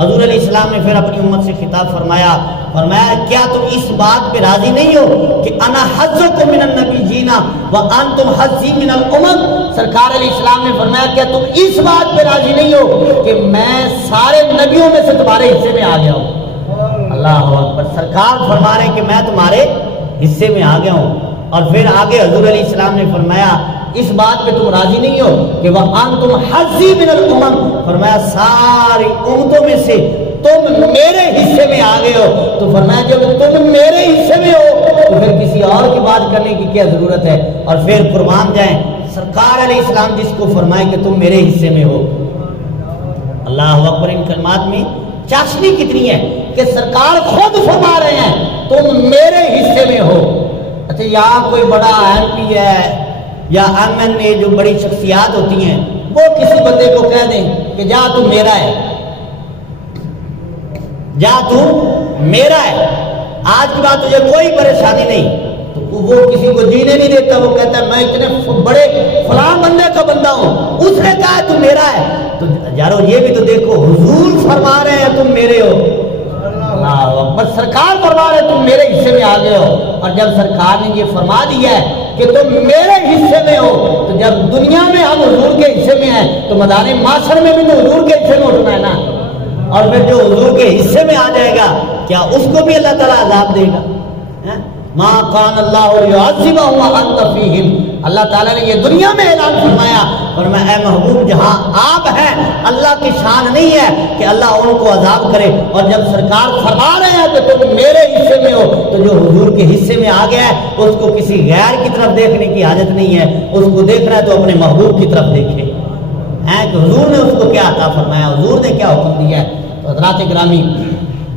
حضور علیہ السلام نے پھر اپنی امت سے خطاب فرمایا کیا تم اس بات پہ راضی نہیں ہو کہ انا حظکم من النبیین وانتم حظی من الامم؟ سرکار علیہ السلام نے فرمایا کیا تم اس بات پہ راضی نہیں ہو کہ میں سارے نبیوں میں سے تمہارے حصے میں آ گیا ہوں؟ اللہ اکبر، سرکار فرما رہے ہیں کہ میں تمہارے حصے میں آ گیا ہوں۔ اور پھر آگے حضور علیہ السلام نے فرمایا اس بات پہ تم راضی نہیں ہو کہ وَأَنْتُمْ حَظِّي مِنَ الْأُمَمِ، فرمایا ساری امتوں میں سے تم میرے حصے میں آ گئے ہو۔ تو فرمایا جب تم میرے حصے میں ہو تو پھر کسی اور کی بات کرنے کی کیا ضرورت ہے؟ اور پھر قربان جائیں سرکار علیہ السلام جس کو فرمائے کہ تم میرے حصے میں ہو۔ اللہ اکبر، ان کلمات میں چاشنی کتنی ہے کہ سرکار خود فرما رہے ہیں تم میرے حصے میں ہو۔ اچھا یہاں کوئی بڑا ایم پی ہے یا ایم این اے جو بڑی شخصیات ہوتی ہیں وہ کسی بندے کو کہہ دیں کہ جا تو میرا ہے، جا تو میرا ہے، آج کی بات تجھے کوئی پریشانی نہیں، تو وہ کسی کو جینے نہیں دیتا، وہ کہتا ہے میں اتنے بڑے فلاں بندے کا بندہ ہوں، اس نے کہا تو میرا ہے۔ تو یارو یہ بھی تو دیکھو حضور فرما رہے ہیں تم میرے ہو، بس سرکار فرما رہے تم میرے حصے میں آ گئے ہو۔ اور جب سرکار نے یہ فرما دیا ہے کہ تم میرے حصے میں ہو تو جب دنیا میں ہم حضور کے حصے میں ہیں تو میدان محشر میں بھی تو حضور کے حصے میں اٹھنا ہے نا۔ اور پھر جو حضور کے حصے میں آ جائے گا کیا اس کو بھی اللہ تعالیٰ عذاب دے گا؟ ما کان اللہ لیعذبہم وانت فیہم، اللہ تعالیٰ نے یہ دنیا میں اعلان فرمایا اور میں اے محبوب جہاں آپ ہیں اللہ کی شان نہیں ہے کہ اللہ ان کو عذاب کرے۔ اور جب سرکار فرما رہے ہیں کہ تم میرے حصے میں ہو تو جو حضور کے حصے میں آ گیا ہے اس کو کسی غیر کی طرف دیکھنے کی حاجت نہیں ہے، اس کو دیکھنا ہے تو اپنے محبوب کی طرف دیکھے کہ حضور نے اس کو کیا عطا فرمایا، حضور نے کیا حکم دیا ہے۔ تو حضرات گرامی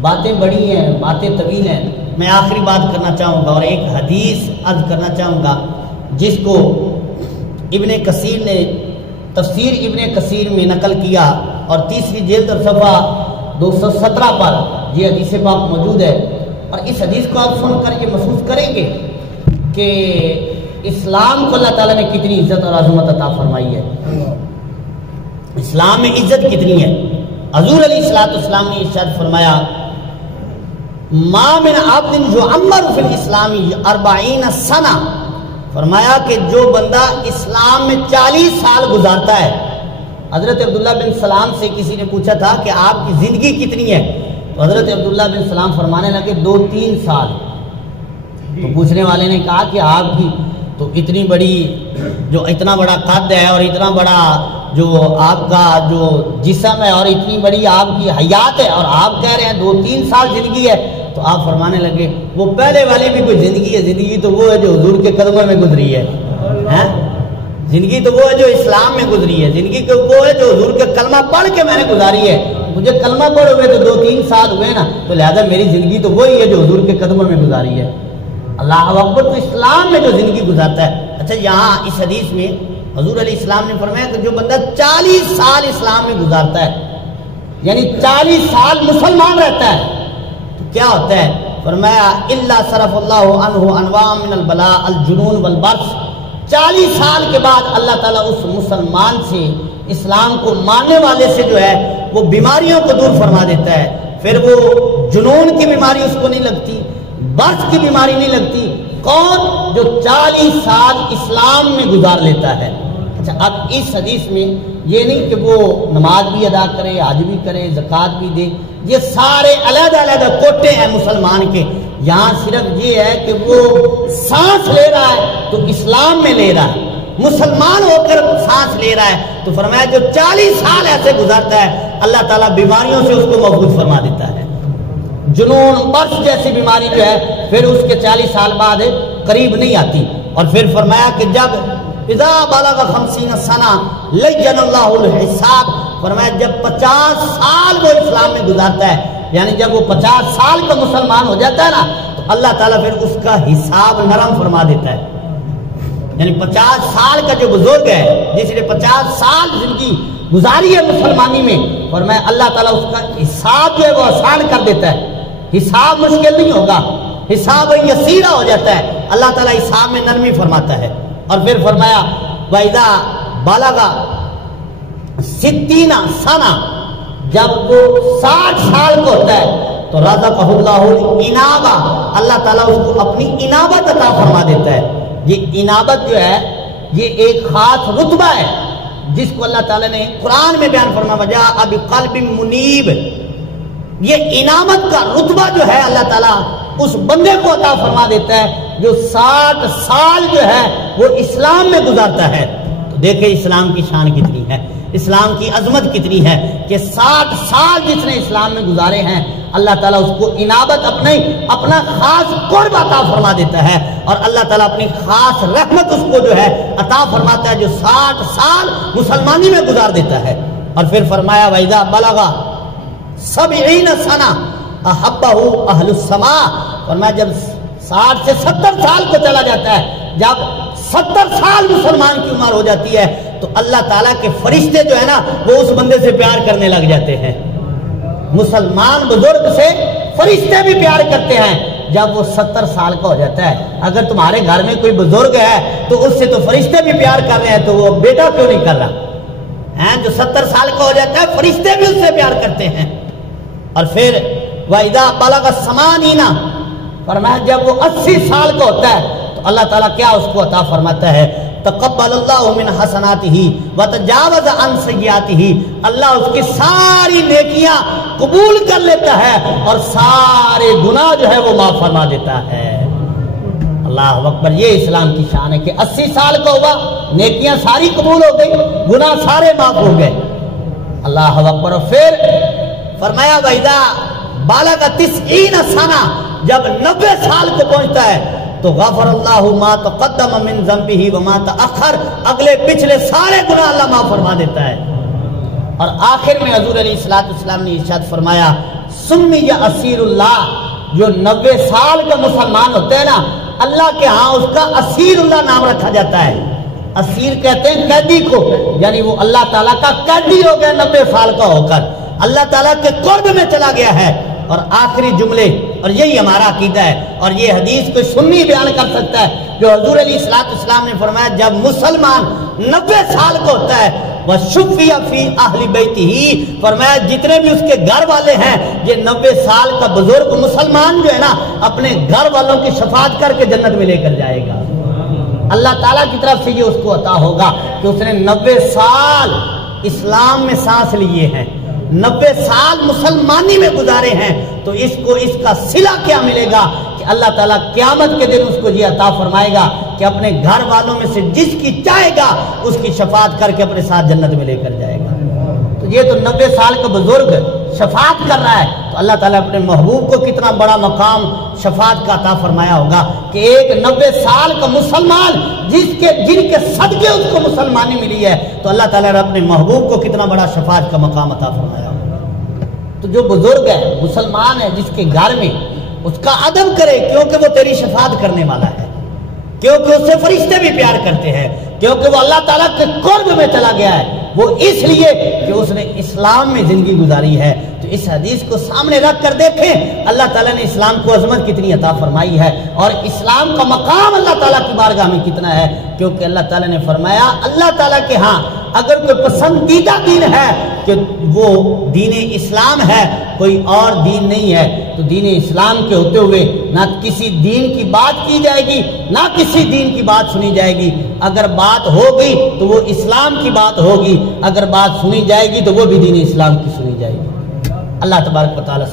باتیں بڑی ہیں، باتیں طویل ہیں، میں آخری بات کرنا چاہوں گا اور ایک حدیث عرض کرنا چاہوں گا جس کو ابن کثیر نے تفسیر ابن کثیر میں نقل کیا اور تیسری جلد اور صفحہ 217 پر یہ حدیث پاک موجود ہے۔ اور اس حدیث کو آپ سن کر یہ محسوس کریں گے کہ اسلام کو اللہ تعالیٰ نے کتنی عزت اور عظمت عطا فرمائی ہے، اسلام میں عزت کتنی ہے۔ حضور علیہ الصلوۃ والسلام نے ارشاد فرمایا ما من عبد یعمر فی الاسلام 40 سنہ، فرمایا کہ جو بندہ اسلام میں 40 سال گزارتا ہے۔ حضرت عبداللہ بن سلام سے کسی نے پوچھا تھا کہ آپ کی زندگی کتنی ہے، تو حضرت عبداللہ بن سلام فرمانے لگے 2-3 سال۔ تو پوچھنے والے نے کہا کہ آپ کی تو اتنی بڑی جو اتنا بڑا قد ہے اور اتنا بڑا جو آپ کا جو جسم ہے اور اتنی بڑی آپ کی حیات ہے اور آپ کہہ رہے ہیں 2-3 سال زندگی ہے، تو آپ فرمانے لگے وہ پہلے والی بھی کوئی زندگی ہے، زندگی تو وہ ہے جو حضور کے قدموں میں گزری ہے، زندگی تو وہ ہے جو اسلام میں گزری ہے، زندگی تو وہ ہے جو حضور کے کلمہ پڑھ کے میں نے گزاری ہے۔ مجھے کلمہ پڑھ ہوئے تو 2-3 سال ہوئے نا، تو لہذا میری زندگی تو وہی ہے جو حضور کے قدموں میں گزاری ہے۔ اللہ اکبر، تو اسلام میں جو زندگی گزارتا ہے۔ اچھا یہاں اس حدیث میں حضور علیہ السلام نے فرمایا کہ جو بندہ 40 سال اسلام میں گزارتا ہے یعنی 40 سال مسلمان رہتا ہے تو کیا ہوتا ہے؟ فرمایا الا صرف اللہ عنہ انواع من البلاء الجنون والبرص، 40 سال کے بعد اللہ تعالیٰ اس مسلمان سے، اسلام کو ماننے والے سے جو ہے وہ بیماریوں کو دور فرما دیتا ہے، پھر وہ جنون کی بیماری اس کو نہیں لگتی، برص کی بیماری نہیں لگتی۔ کون؟ جو 40 سال اسلام میں گزار لیتا ہے۔ اچھا اب اس حدیث میں یہ نہیں کہ وہ نماز بھی ادا کرے، حج بھی کرے، زکوٰۃ بھی دے، یہ سارے علیحدہ علیحدہ کوٹے ہیں مسلمان کے، یہاں صرف یہ ہے کہ وہ سانس لے رہا ہے تو اسلام میں لے رہا ہے، مسلمان ہو کر سانس لے رہا ہے، تو فرمایا جو 40 سال ایسے گزارتا ہے اللہ تعالیٰ بیماریوں سے اس کو محفوظ فرما دیتا ہے۔ جنون برص جیسی بیماری جو ہے پھر اس کے 40 سال بعد قریب نہیں آتی۔ اور پھر فرمایا کہ جب اذا بلغ 50 سنہ لین اللہ الحساب، فرمایا جب 50 سال وہ اسلام میں گزارتا ہے یعنی جب وہ 50 سال کا مسلمان ہو جاتا ہے نا تو اللہ تعالیٰ پھر اس کا حساب نرم فرما دیتا ہے۔ یعنی 50 سال کا جو بزرگ ہے جس نے 50 سال زندگی گزاری ہے مسلمانی میں، فرمایا اللہ تعالیٰ اس کا حساب جو ہے وہ آسان کر دیتا ہے، حساب مشکل نہیں ہوگا، حساب یسیرا ہو جاتا ہے، اللہ تعالیٰ حساب میں نرمی فرماتا ہے۔ اور پھر فرمایا وَإِذَا بَلَغَ 60 سنہ، جب وہ 60 سال کا ہوتا ہے تو رزقہ اللہ الانابہ، اللہ تعالیٰ اس کو اپنی انابت عطا فرما دیتا ہے۔ یہ انابت جو ہے یہ ایک خاص رتبہ ہے جس کو اللہ تعالیٰ نے قرآن میں بیان فرمایا وجاء بقلب منیب۔ یہ انابت کا رتبہ جو ہے اللہ تعالیٰ اس بندے کو عطا فرما دیتا ہے جو 60 سال جو ہے وہ اسلام میں گزارتا ہے۔ تو دیکھیں اسلام کی شان کتنی ہے، اسلام کی عظمت کتنی ہے کہ 60 سال جس نے اسلام میں گزارے ہیں اللہ تعالیٰ اس کو انابت اپنا خاص قرب عطا فرما دیتا ہے، اور اللہ تعالیٰ اپنی خاص رحمت اس کو جو ہے عطا فرماتا ہے جو 60 سال مسلمانی میں گزار دیتا ہے۔ اور پھر فرمایا وَإِذَا بَلَغَ 70 سنہ احبہ اہل السماء، فرمایا جب 60 سے 70 سال کو چلا جاتا ہے، جب 70 سال مسلمان کی عمر ہو جاتی ہے تو اللہ تعالیٰ کے فرشتے جو ہے نا وہ اس بندے سے پیار کرنے لگ جاتے ہیں۔ مسلمان بزرگ سے فرشتے بھی پیار کرتے ہیں جب وہ 70 سال کا ہو جاتا ہے۔ اگر تمہارے گھر میں کوئی بزرگ ہے تو اس سے تو فرشتے بھی پیار کر رہے ہیں، تو وہ بیٹا کیوں نہیں کر رہا ہے؟ جو 70 سال کا ہو جاتا ہے فرشتے بھی اس سے پیار کرتے ہیں۔ اور پھر وَإِذَا بَلَغَ 80، فرمایا جب وہ 80 سال کا ہوتا ہے تو اللہ تعالیٰ کیا اس کو عطا فرماتا ہے تقبل اللہ من حسناتہ وتجاوز عن سیئاتہ، اللہ اس کی ساری نیکیاں قبول کر لیتا ہے اور سارے گناہ جو ہے وہ معاف فرما دیتا ہے۔ اللہ اکبر، یہ اسلام کی شان ہے کہ 80 سال کا ہوا، نیکیاں ساری قبول ہو گئی، گناہ سارے معاف ہو گئے۔ اللہ اکبر۔ اور پھر فرمایا وَإِذَا بَلَغَ 90 سنہ، جب 90 سال کو پہنچتا ہے تو غفر اللہ ما تقدم من ذنبہ وما تأخر، اگلے پچھلے سارے گناہ اللہ معاف فرما دیتا ہے۔ اور آخر میں حضور علیہ السلام نے ارشاد فرمایا سمی یا اسیر اللہ، جو 90 سال کا مسلمان ہوتا ہے نا اللہ کے ہاں اس کا اسیر اللہ نام رکھا جاتا ہے۔ اسیر کہتے ہیں قیدی کو، یعنی وہ اللہ تعالیٰ کا قیدی ہو گیا 90 سال کا ہو کر، اللہ تعالیٰ کے قرب میں چلا گیا ہے۔ اور آخری جملے، اور یہی ہمارا عقیدہ ہے، اور یہ حدیث کوئی سنی بیان کر سکتا ہے، جو حضور علیہ السلام نے فرمایا جب مسلمان 90 سال کا ہوتا ہے وَشُفِّيَ فِي أَهْلِ بَيْتِهِ، فرمایا جتنے بھی اس کے گھر والے ہیں یہ 90 سال کا بزرگ مسلمان جو ہے نا اپنے گھر والوں کی شفاعت کر کے جنت میں لے کر جائے گا۔ اللہ تعالیٰ کی طرف سے یہ اس کو عطا ہوگا کہ اس نے 90 سال اسلام میں سانس لیے ہیں، 90 سال مسلمانی میں گزارے ہیں، تو اس کو اس کا صلہ کیا ملے گا کہ اللہ تعالیٰ قیامت کے دن اس کو یہ عطا فرمائے گا کہ اپنے گھر والوں میں سے جس کی چاہے گا اس کی شفاعت کر کے اپنے ساتھ جنت میں لے کر جائے گا۔ تو یہ تو 90 سال کا بزرگ شفاعت کر رہا ہے، تو اللہ تعالیٰ اپنے محبوب کو کتنا بڑا مقام شفاعت کا عطا فرمایا ہوگا کہ ایک 90 سال کا مسلمان جن کے صدقے اس کو مسلمانی ملی ہے، تو اللہ تعالیٰ نے اپنے محبوب کو کتنا بڑا شفاعت کا مقام عطا فرمایا ہوگا۔ تو جو بزرگ ہے مسلمان ہے جس کے گھر میں، اس کا ادب کرے کیونکہ وہ تیری شفاعت کرنے والا ہے، کیونکہ اس سے فرشتے بھی پیار کرتے ہیں، کیونکہ وہ اللہ تعالیٰ کے قرب میں چلا گیا ہے، وہ اس لیے کہ اس نے اسلام میں زندگی گزاری ہے۔ تو اس حدیث کو سامنے رکھ کر دیکھیں اللہ تعالیٰ نے اسلام کو عظمت کتنی عطا فرمائی ہے، اور اسلام کا مقام اللہ تعالیٰ کی بارگاہ میں کتنا ہے، کیونکہ اللہ تعالیٰ نے فرمایا اللہ تعالیٰ کے ہاں اگر کوئی پسندیدہ دین ہے کہ وہ دین اسلام ہے، کوئی اور دین نہیں ہے، تو دین اسلام کے ہوتے ہوئے نہ کسی دین کی بات کی جائے گی نہ کسی دین کی بات سنی جائے گی۔ اگر بات ہوگی تو وہ اسلام کی بات ہوگی، اگر بات سنی جائے گی تو وہ بھی دین اسلام کی سنی جائے گی۔ اللہ تبارک و تعالیٰ